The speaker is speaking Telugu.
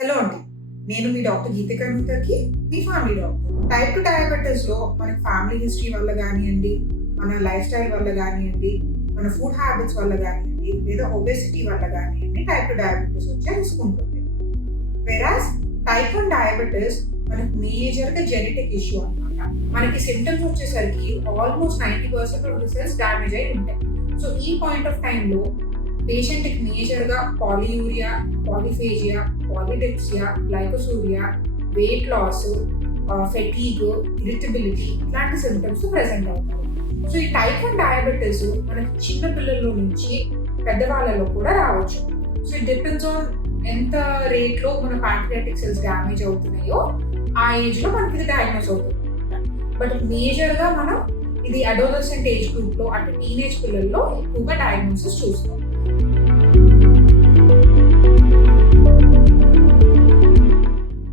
హలో అండి. నేను మీ డాక్టర్ గీతిక ముఖర్జీ, మీ ఫ్యామిలీ డాక్టర్. టైప్ 2 డయాబెటిస్‌లో మనకి ఫ్యామిలీ హిస్టరీ వల్ల గానియండి, మన లైఫ్ స్టైల్ వల్ల గానియండి, మన ఫుడ్ హ్యాబిట్స్ వల్ల గానియండి, లేదా ఒబెసిటీ వల్ల గానియండి టైప్ 2 డయాబెటిస్ వచ్చే రిస్క్ ఉంటుంది. వెరాస్ టైప్ 1 డయాబెటిస్ మనకి మేజర్‌గా జెనెటిక్ ఇష్యూ అన్నమాట. మనకి సింప్టమ్స్ వచ్చేసరికి almost 90% of the cells damage అయి ఉంటాయి. సో ఈ పాయింట్ ఆఫ్ టైంలో పేషెంట్‌కి మేజర్‌గా polyuria, polyphagia, polydipsia, glycosuria, weight loss, fatigue, irritability ఇట్లాంటి సింప్టమ్స్ ప్రెజెంట్ అవుతాయి. సో ఈ టైప్ 1 డయాబెటిస్ మనకి చిన్న పిల్లల్లో నుంచి పెద్దవాళ్ళలో కూడా రావచ్చు. సో ఇట్ డిపెండ్స్ ఆన్ ఎంత రేట్లో మన ప్యాంక్రియాటిక్ సెల్స్ డ్యామేజ్ అవుతున్నాయో ఆ ఏజ్‌లో మనకి ఇది డయాగ్నోస్ అవుతుందన్నమాట. బట్ మేజర్‌గా మనం ఇది అడోలసెంట్ ఏజ్ గ్రూప్‌లో అంటే టీనేజ్ పిల్లల్లో ఎక్కువగా డయాగ్నోసిస్ చూస్తాం.